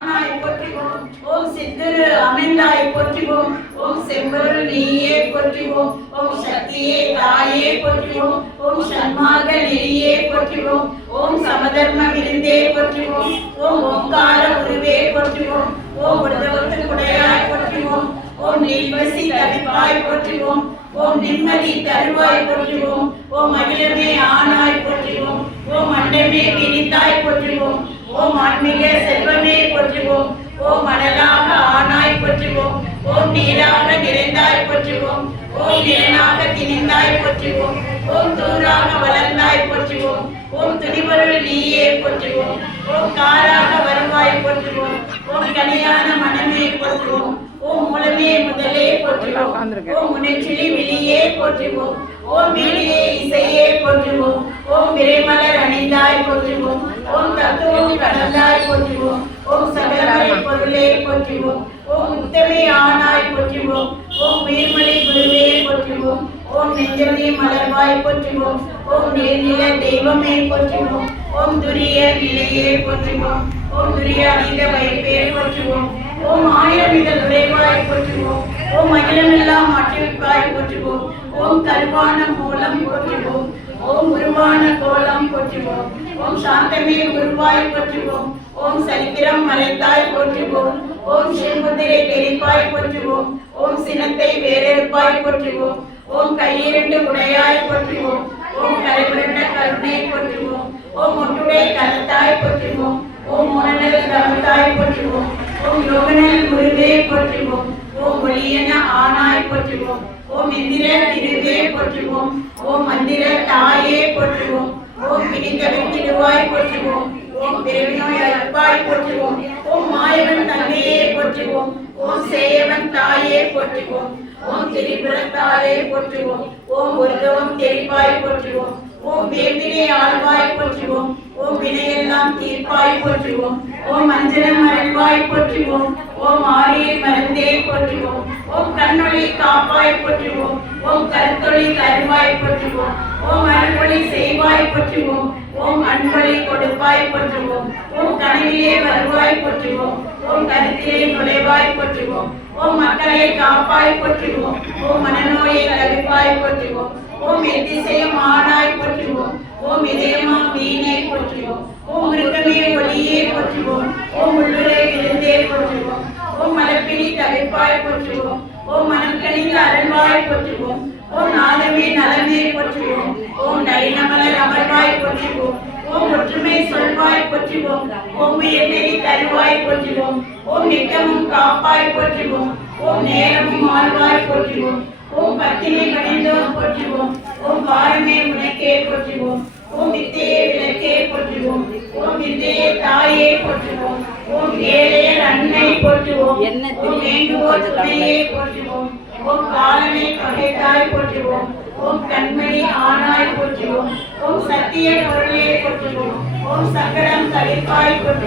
போற்றுவோம். ஓம் சித்திரு அமைந்தாய் போற்றுவோம். ஓம் செம்பொருள் நீயே போற்றுவோம். ஓம் சக்தியே தாயே போற்றுவோம். ஓம் சன்மாக நெறியே போற்றுவோம். ஓம் சமதர்ம விருந்தே போற்றுவோம். ஓம் ஓங்கார உருவே போற்றுவோம். ஓம் உடதவத்து குடையாய் போற்றுவோம். ஓம் நீல்வசி தவிப்பாய் போற்றுவோம். ஓம் நிம்மதி தருவாய் போற்றுவோம். ஓம் அகிலமே ஆனாய் போற்றுவோம். ஓம் அண்டமே விரித்தாய் போற்றுவோம். ஓம் ஆன்மீக செல்வமே போற்றுவோம். ஓம் மணலாக ஆனாய் போற்றுவோம். ஓம் நீராக நிறைந்தாய் போற்றுவோம். ஓம் நிலனாக திணிந்தாய் போற்றுவோம். ஓம் தூராக வளர்ந்தாய் போற்றுவோம். ஓம் துணிபொருள் நீயே போற்றுவோம். ஓம் காராக வருவாய் போற்றுவோம். ஓம் கனியான மனமே போற்றுவோம். ஓம் மூலமே முதலே போற்றுவோம். ஓம் முனச்சிலி விழியே போற்றுவோம். ஓம் வீழியே இசையே போற்றுவோம். ஓம் விரைமலர் அணிந்தாய் போற்றுவோம். ஓம் தத்துவம் கடந்தாய் போற்றுவோம். ஓம் சகலமறை பொருளே போற்றுவோம். ஓம் உத்தமே ஆனாய் போற்றுவோம். ஓம் உயிர்மலை குருவே போற்றுவோம். ஓம் நெஞ்சமே மலர்வாய் போற்றுவோம். ஓம் நேர்நில தெய்வமே போற்றுவோம். ஓம் துரிய நிலையே போற்றுவோம். ஓம் துரிய அணிந்த வைப்பே போற்றுவோம். ஓம் ஆயிரமித உரைவாய் போற்றுவோம். ஓம் அகிலமெல்லாம் ஆற்றுவிப்பாய் போற்றுவோம். ஓம் கருவான மூலம் போற்றுவோம். ஓம் உருவான கோலம் போற்றுவோம். ஓம் சாந்தமே உருவாய் போற்றுவோம். ஓம் சரித்திரம் மறைத்தாய் போற்றுவோம். ஓம் செம்புத்திரை தெரிப்பாய் போற்றுவோம். ஓம் சினத்தை வேறெடுப்பாய் போற்றுவோம். ஓம் கையிரண்டு உடையாய் போற்றுவோம். ஓம் கரைபுரண்ட கருணை போற்றுவோம். ஓம் ஒட்டுடை கலத்தாய் போற்றுவோம். ஓம் உணநல் கவத்தாய் போற்றுவோம். ஓம் யோகநல் குருவே போற்றுவோம். ஓம் ஒளியன ஆனாய் போற்றுவோம். ஓம் இந்திர திருவே போற்றுவோம். ஓம் மந்திர தாயே போற்றுவோம். ஓம் பிடித்தவித்திடுவாய் போற்றுவோம். ஓம் பிறவினோய் அற்பாய் போற்றுவோம். ஓம் மாயவன் தந்தையே போற்றுவோம். ஓம் சேயவன் தாயே போற்றுவோம். ஓம் திரிபுரத்தாலே போற்றுவோம். ஓம் ஒருதவம் தெரிப்பாய் போற்றுவோம். ஓம் வேம்பிலே ஆழ்வாய் போற்றுவோம். ஓம் வினையெல்லாம் தீர்ப்பாய் போற்றுவோம். ஓம் மஞ்சளம் மறைவாய் போற்றுவோம். ஓம் ஆரியில் மருந்தே போற்றுவோம். ஓம் கண்ணொளி காப்பாய் போற்றுவோம். ஓம் கருத்தொளி கருவாய் போற்றுவோம். ஓம் அன்பொழி செய்வாய் போற்றுவோம். ஓம் அன்பொழி கொடுப்பாய் போற்றுவோம். ஓம் கனவிலே வருவாய் போற்றுவோம். ஓம் கருத்திலே நுழைவாய் போற்றுவோம். ஓம் மக்களை காப்பாய் போற்றுவோம். ஓம் மனநோயை கழிப்பாய் போற்றுவோம். ஓம் எத்திசையும் ஆனாய் போற்றுவோம். ஓம் இதயமாம் வீணை போற்றுவோம். ஓம் முருகமே ஒளியே போற்றுவோம். ஓம் உள்ளுரை விழுந்தே போற்றுவோம். ஓம் மலப்பினி தவிப்பாய் போற்றுவோம். ஓம் மனக்கணிந்த அருள்வாய் போற்றுவோம். ஓம் நாதமே நலமே போற்றுவோம். ஓம் நரிநமலர் அமர்வாய் போற்றுவோம். ஓம் ஒற்றுமை சொல்வாய் போற்றுவோம். ஓம் உயர்நெறி தருவாய் போற்றுவோம். ஓம் நித்தமும் காப்பாய் போற்றுவோம். ஓம் நேரமும் ஆழ்வாய் போற்றுவோம். ஓம் பத்தினை பணிந்தோம் போற்றுவோம். ஓம் பாரமே உனக்கே போற்றுவோம். ஓம் வித்தையே விளக்கே போற்றுவோம். ஓம் வித்தையே தாயே போற்றுவோம். ஓம் ஏழையர் அன்னை போற்றுவோம். ஓம் வேண்டுவோர் துணையே போற்றுவோம். ஓம் காலனை பகைத்தாய் போற்றுவோம். ஓம் கண்மணி ஆனாய் போற்றுவோம். ஓம் சத்திய பொருளே போற்றுவோம். ஓம் சக்கரம் தவிப்பாய் போற்றுவோம்.